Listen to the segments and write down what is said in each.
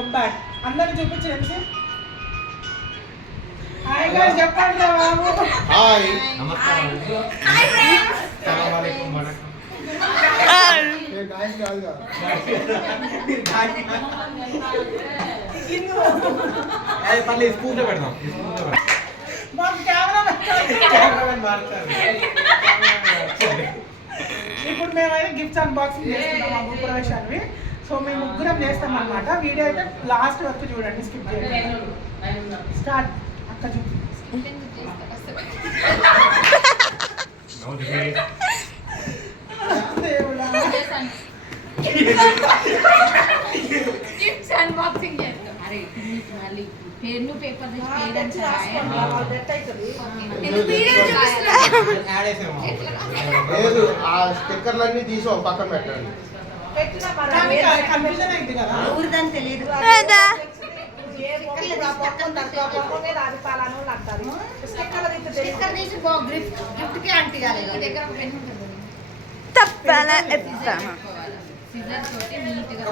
Welcome back. అందరికి చూపించండి. Hi guys చెప్పండి బాబు. హాయ్ నమస్కారం. Hi friends. అస్సలాము అలైకుం వరహమతుల్లాహ్. ఏ గాయ్స్ కాదుగా అది పర్లే స్కూల్లో పెడదాం. మాకు కెమెరా కెమెరామెన్ మారుతారు. ఇప్పుడు మేమైతే గిఫ్ట్స్ అన్బాక్సింగ్ చేస్తున్నాం మా ప్రవేశాన్ని. సో మేము ముగ్గురం చేస్తాం అన్నమాట. వీడియో అయితే లాస్ట్ వరకు చూడండి, స్కిప్ చేయండి. స్టార్ట్. అక్క చూపి. దేవుడా. గిఫ్ట్స్ అన్బాక్సింగ్ చేస్తాం. అరే మళ్ళీ పేర్లు పేపర్ తెచ్చి పేరు లేదు, ఆ స్టిక్కర్లన్నీ తీసి ఒక పక్కన పెట్టండి. కన్ఫ్యూజన్ అయింది కదా. ఊరిదని తెలియదు. స్టిక్కర్ తీసి గిఫ్ట్ కి అంటియాలి. దగ్గర ఒక పెన్ ఉంటుంది. సిజర్ తోటి నీట్ గా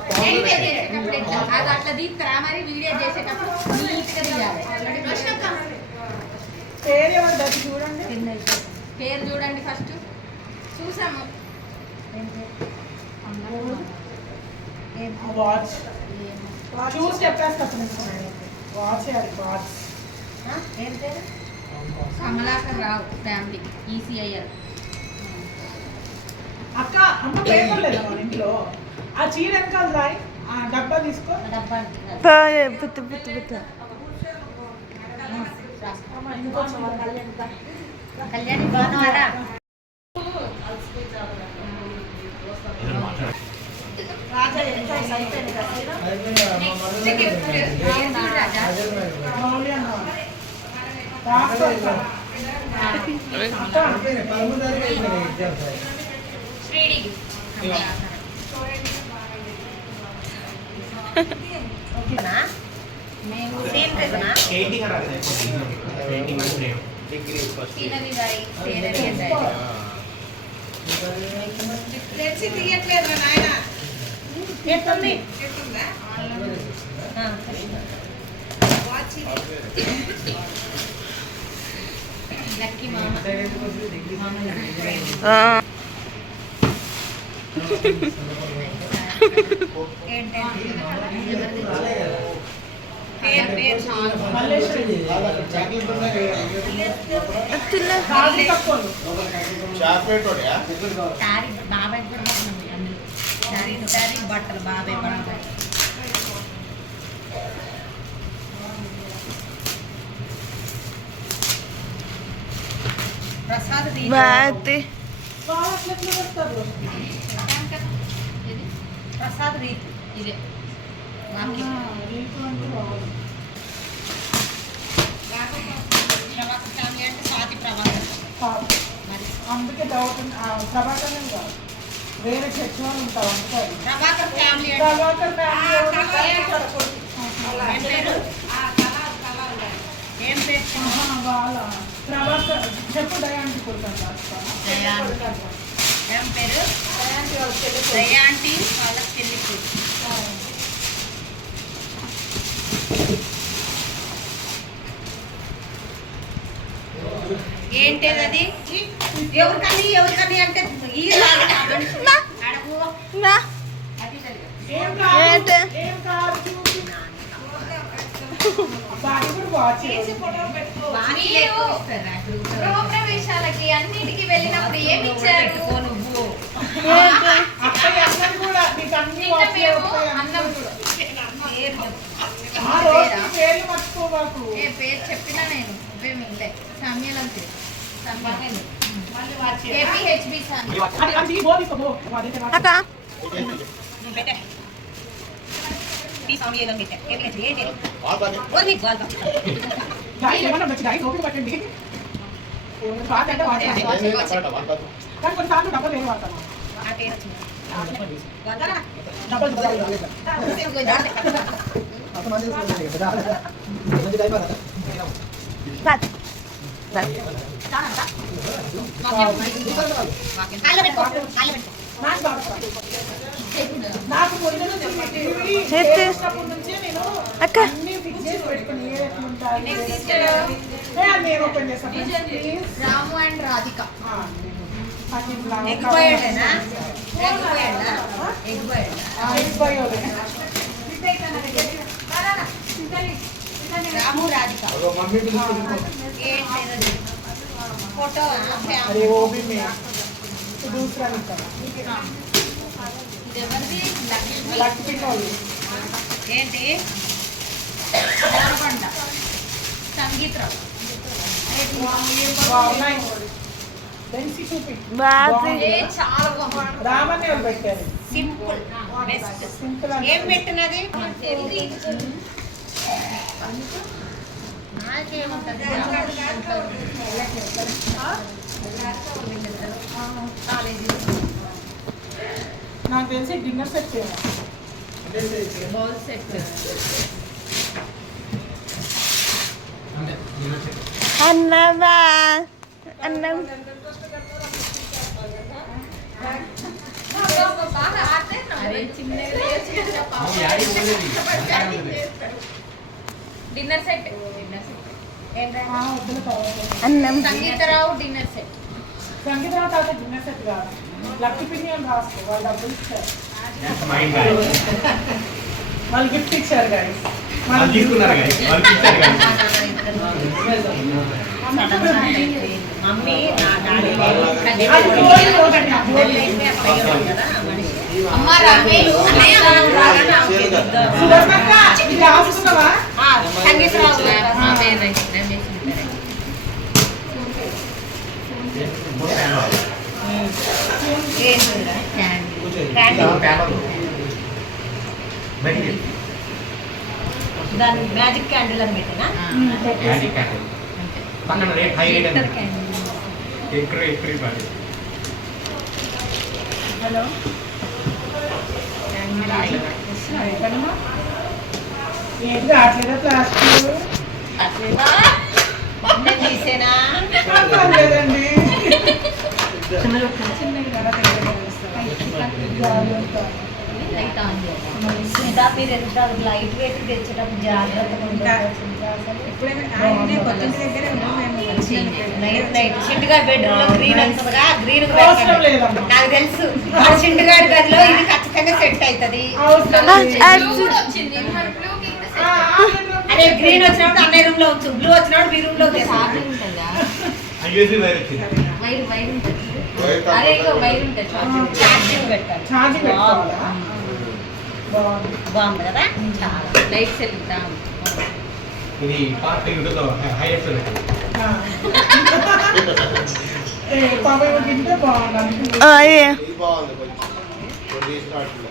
అది అట్లా తీస్తారా మరి వీడియో చేసేటప్పుడు నీట్ గా తీయాలి. పేరు ఎవరు చూడండి. పేరు చూడండి ఫస్ట్. చూసాము. వాచ్ చూసి చెప్పేస్తా. వాచ్ అది వాచ్. ఏం పేరు? కమలాకర్ రావు ఫ్యామిలీ ఈసీఐఆర్. అక్క అమ్మ పేపర్ లేదా మన ఇంట్లో? ఆ చీర వెనకాల రాయి, ఆ డబ్బా తీసుకో. డబ్బా కళ్యాణి బాగున్నారా? మౌలి అన్న రాసుకో. లక్కీ మామ చాక్లెట్ ఒకటా? సారీ బాబాయ్ సారీ బట్టలు బాబాయ్ బాబాయ్. ప్రసాద్ ప్రసాద్ రీతి ఇదే ప్రభాకర్ ఫ్యామిలీ అంటే స్వాతి ప్రభాకర్. అందుకే డౌట్. ప్రభాకర్ కాదు, వేరే చర్చ్ వాళ్ళు ఉంటారు. అందుకే ప్రభాకర్ ఫ్యామిలీ ప్రభాకర్ ఏం పేరు? వాళ్ళ ప్రభాకర్ చెప్పు. దయాంటి కొడుకు. ఏం పేరు? దయాంటి వాళ్ళ చెల్లి కూతురు. ఏంటది అది? ఎవరికని అంటే ఈ ప్రవేశాలకి అన్నిటికి వెళ్ళినప్పుడు ఏమి ఇచ్చారు? నువ్వు పేరు చెప్పినా నేను సమయం ఏపీహెచ్బి కొన్నిసార్లు డబ్బులు నేను వాడతాను. కాళ్ళు పెట్టుకో. నాకు ముందు నుంచి టీవీ చేసినప్పటి నుంచే నేను అన్ని ఫిక్స్ చేసి పెట్టుకుని ఏ ఎట్లుంటారు నేను ఓపెన్ చేస్తాను ప్లీజ్. రాము అండ్ రాధిక. ఎగ్ బాయ్ రాము రాధిక మమ్మీ పిలుస్తుంది फोटो अरे वो भी मैं दूसरा निकला లక్ష్మీ వాళ్ళు ఏంటి సంగీతరావు బాగున్నాయి దెన్సి చూపి బాగుంది. చాలా బాగుంది. రామని వాళ్ళు పెట్టారు సింపుల్ బెస్ట్ సింపుల్ ఏం పెట్టినది నాకేముంటది నాకు తెలిసి డిన్నర్ సెట్ చేయాలి బౌల్ సెట్ అంతే ఇలా చెక్ అన్నవా అన్నం బాగా ఆడితే అరే చిన్నగా మమ్మీ యాడి పోలేదు డిన్నర్ సెట్ వద్దుల తర్వాత అన్నం సంగీతరావు డిన్నర్ సెట్ సంగీతం తర్వాత డిన్నర్ సెట్ కాదు లక్కీ పిన్ని అని రాసుకో వాళ్ళు డబ్బులు ఇచ్చారు మైండ్ గాయ్ వాళ్ళు గిఫ్ట్ ఇచ్చారు గాయ వాళ్ళు తీసుకున్నారు గాయ్ వాళ్ళు ఇచ్చారు గాయ్ మమ్మీ నా డాడీ అమ్మ రామేలు సువర్ణక్క ఇది రాసుకున్నావా సంగీతరావు దాని మ్యాజిక్ క్యాండిల్ అని పెట్టినా మ్యాజిక్ క్యాండిల్ పక్కన రేట్ హై రేట్ అని ఎక్కువ బాగా హలో ఏంటి రావట్లేదా ప్లాస్టిక్ తీసేనా లేదండి మీరు ఎంత లైట్ వెయిట్ తెచ్చేటప్పుడు జాగ్రత్తగా చింటుగా బెడ్రూమ్ లో గ్రీన్ అంటుందిగా గ్రీన్ అవసరం లేదమ్మా నాకు తెలుసు చింటుగాడి గదిలో ఇది ఖచ్చితంగా సెట్ అవుతుంది వచ్చింది బ్లూ కింద అదే గ్రీన్ వచ్చినప్పుడు అన్నయ్య రూమ్ లో ఉంచు బ్లూ వచ్చినప్పుడు మీ రూమ్ లో ఐఎస్బి వైర్ వచ్చింది వైర్ ఉంటుంది అరే ఇగో వైర్ ఉంటుంది ఛార్జింగ్ పెట్టాలి ఛార్జింగ్ పెట్టుకోవాలా బాగుంది బాగుంది కదా చాలా లైట్స్ వెళ్తాం ఇది పార్ట్ యూట్యూబ్ లో హైలైట్స్ పెట్టింది పాప తింటే బాగుంది ఇది బాగుంది కొంచెం రీస్టార్ట్లో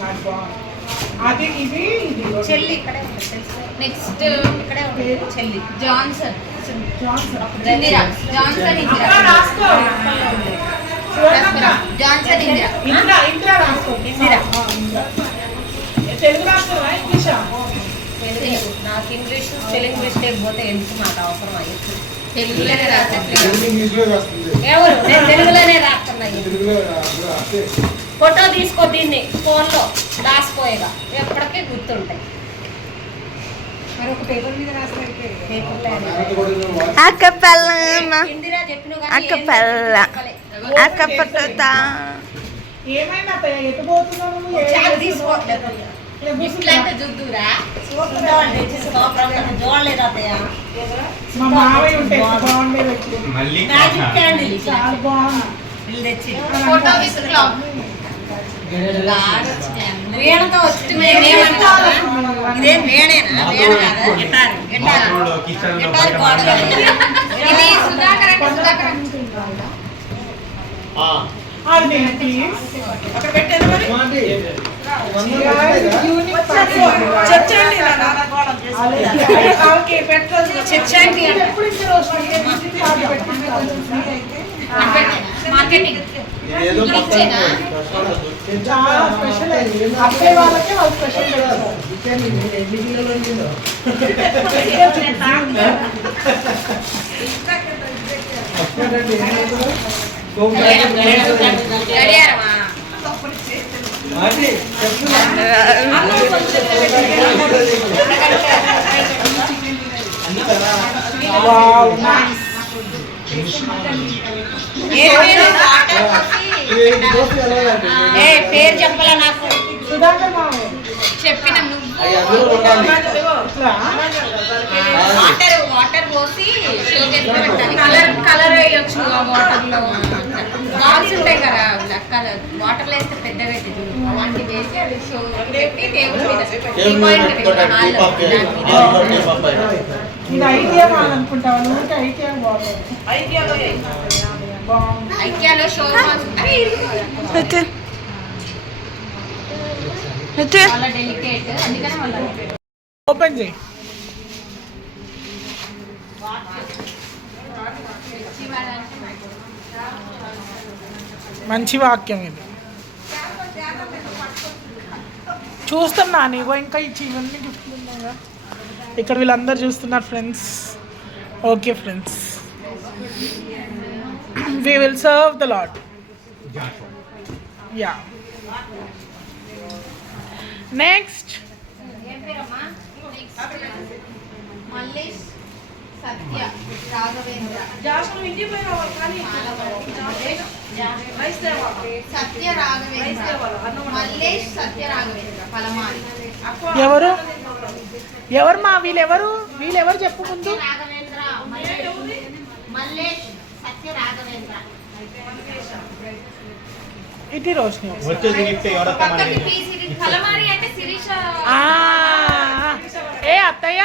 నాకు బాగుంది అది ఇది ఇది చెల్లి ఇక్కడే ఉంటుంది తెలుసు నెక్స్ట్ ఇక్కడే ఉంటుంది చెల్లి జాన్సన్ జాన్సన్ ఇందిరా జాన్సన్ అక్క ఇందిరా రాసుకో సువర్ణక్క జాన్సన్ ఇందిరా ఇంద్ర ఇంద్ర రాసుకో ఇందిరా. ఇంద్ర. తెలుగు రాసుకోవా ఇంగ్లీషా తెలుగు నాకు ఇంగ్లీష్ తెలుగు మిస్టేక్ పోతే ఎందుకు మాకు అవసరం అయ్యింది తెలుగులోనే రాసండి ఇంగ్లీష్లో వస్తుంది ఎవరు నేను తెలుగులోనే రాస్తున్నాయి తెలుగులో రాస్తే ఫోటో తీసుకో దీన్ని ఫోన్లో దాచిపోయేగా ఎప్పటికీ గుర్తుంటాయి మరొక పేపర్ మీద రాస్తే అక్కపల్ల ఇందిరా చెప్పిన అక్కపల్ల అక్కపట్టుతా ఏమైనా ఎటు పోతున్నావు నువ్వు? ఏం చేస్తున్నావు? ఇలా కూర్చున్నా? జుద్దురా చూడలేదు అత్తయ్య మా మావయ్య ఉంటే బాగుండే వ్యక్తి మళ్ళీ మ్యాజిక్ క్యాండిల్ చాలా బాగుంది వీళ్ళు తెచ్చి ఫోటో విత్ క్లాత్ వీణతో వచ్చి ఇదేం వీణేనా వీణ కాదా గిటార్ గిటార్ బాత్రూంలో కిచెన్ లో గిటార్ బయట ఇది సుధాకర్ అంటే సుధాకర్ అది నేను ప్లీజ్ అక్కడ పెట్టాను మరి చర్చండి ఎప్పుడు ఇచ్చారు మార్కెటింగ్ ఏదో ఇచ్చేనా? చాలా స్పెషల్ అబ్బాయి వాళ్ళకే వాళ్ళు స్పెషల్ గడియారమా వావ్ నైస్. పేరు చెప్పాలా నాకు సుధాకర్ మామయ్య చెప్పిన నువ్వు ఇట్లా వాటర్ పోసి కలర్ వేయొచ్చు ఆ వాటర్ లో బాల్స్ ఉంటాయి కదా కలర్ వాటర్ లో వేస్తే పెద్దగా అవుతుంది అలాంటి వేసి అది షో పెట్టి టేబుల్ మీద ఇది ఐకియా మాల్ అనుకుంటావా? నువ్వు ఐకియా బాగుంది. బాగుంది. ఐక్యాలో షో చాలా డెలికేట్ అందుకనే వాళ్ళు ఓపెన్ చేయి. మంచి వాక్యం ఇది. చూస్తున్నా నీకు ఇంకా ఇచ్చి ఇవన్నీ గిఫ్ట్లు ఉన్నాగా. ఇక్కడ వీళ్ళందరూ చూస్తున్నారు friends. Okay friends, we will serve the Lord. Yeah. Next. Mallesh Satya Raghavendra Satya Raghavendra Mallesh Satya Raghavendra పలమారి ఎవరు ఎవరు మా వీళ్ళెవరు చెప్పు ముందు. రాఘవేంద్ర మల్లేష్ సత్య రాఘవేంద్ర ఇటు రోషిని వచ్చేసి గిఫ్ట్ ఎవరొక్క పక్కకి పీసీ పలమారి అంటే శిరీష ఏ అత్తయ్య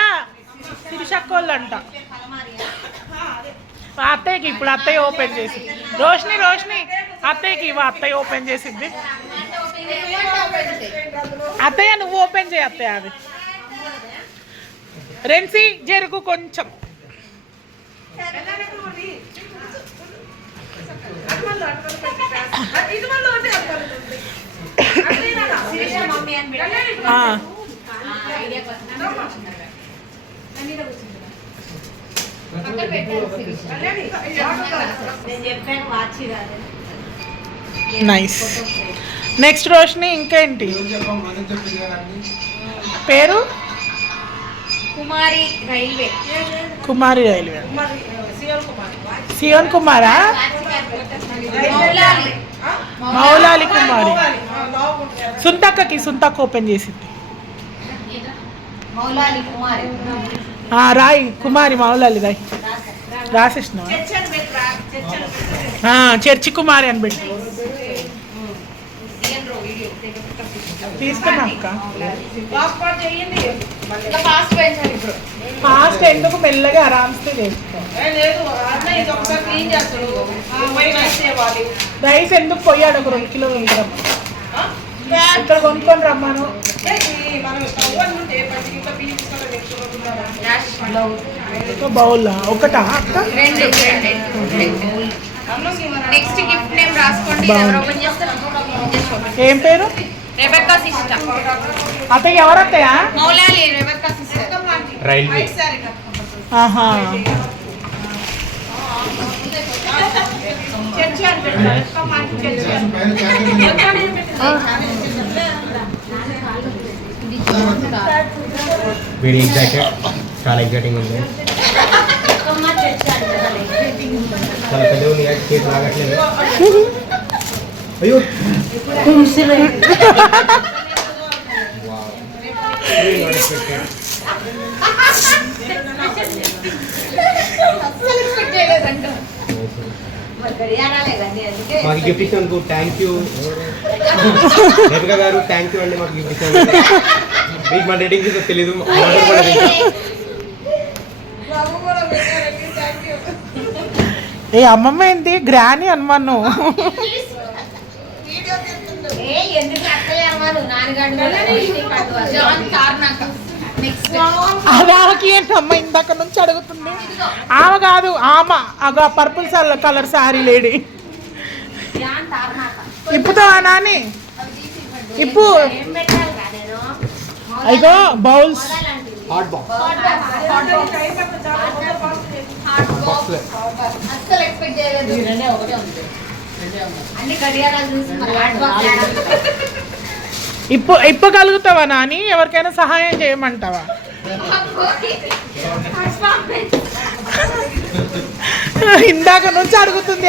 సిరిషక్కోళ్ళంట. అత్తయ్యకి ఇప్పుడు అత్తయ్య ఓపెన్ చేసింది. రోషిని అత్తయ్యకి ఇవ్వ, అత్తయ్య ఓపెన్ చేసింది. అత్తయ్య నువ్వు ఓపెన్ చేయి అత్తయ్య. అది రెన్సీ జరుగు కొంచెం. నైస్. నెక్స్ట్ రోషిని ఇంకేంటి పేరు? కుమారి రైల్వే సియోన్ కుమారా? మౌలాలి కుమారి. సుంతక్క ఓపెన్ చేసింది. మౌలాలి కుమారి రాయి కుమారి మౌలాలి రాయి రాసేసిన చర్చి కుమారి అని పెట్టి తీసుకున్నా అక్క. ఫాస్ట్ ఎందుకు మెల్లగా ఆరామ్స్తే చేసుకో. రైస్ ఎందుకు పోయాడు ఒక 2 కిలోలు ఉంటాం ఇక్కడ కొనుక్కొని రమ్మాను. బౌల్లా ఒకటా అక్క? నెక్స్ట్ గిఫ్ట్ నేమ్ రాసుకోండి. ఎవరు ఓపెన్ చేస్తారు? ఏం పేరు? Rebecca sister. అత్తయ్య ఎవరు అత్తయ్య? Moula Ali Rebecca sister. రైల్వే. ఆహా. వెరీ ఎగ్జైటెడ్, చాలా ఎగ్జైటింగ్ ఉంది. చాలా పెద్ద ఉంది, కేక్ లాగట్లేదు. అయ్యో మాకు గిఫ్ట్ ఇచ్చినందుకు థ్యాంక్ యూ రేఖ గారు. థ్యాంక్ యూ అండి మాకు గిఫ్ట్ ఇచ్చినందుకు. మీకు మన రేటింగ్ చేస్తే తెలీదు. ఏ అమ్మమ్మ ఏంటి గ్రాని అనుమాను. ఆమెకి ఏంటమ్మ ఇందాక నుంచి అడుగుతుంది. ఆమె కాదు, ఆమె ఆ పర్పుల్ కలర్ శారీ లేడీ. ఇప్పుతావా నాని? ఇప్పు. అయ్యో బౌల్స్. Hot box. అస్సలు ఎక్స్పెక్ట్ చేయలేదు. అన్ని గడియారాలు చూసి మరి హాట్ బాక్స్ ఇప్పగలుగుతావా నాని? ఎవరికైనా సహాయం చేయమంటావా? ఇందాక నుంచి అడుగుతుంది.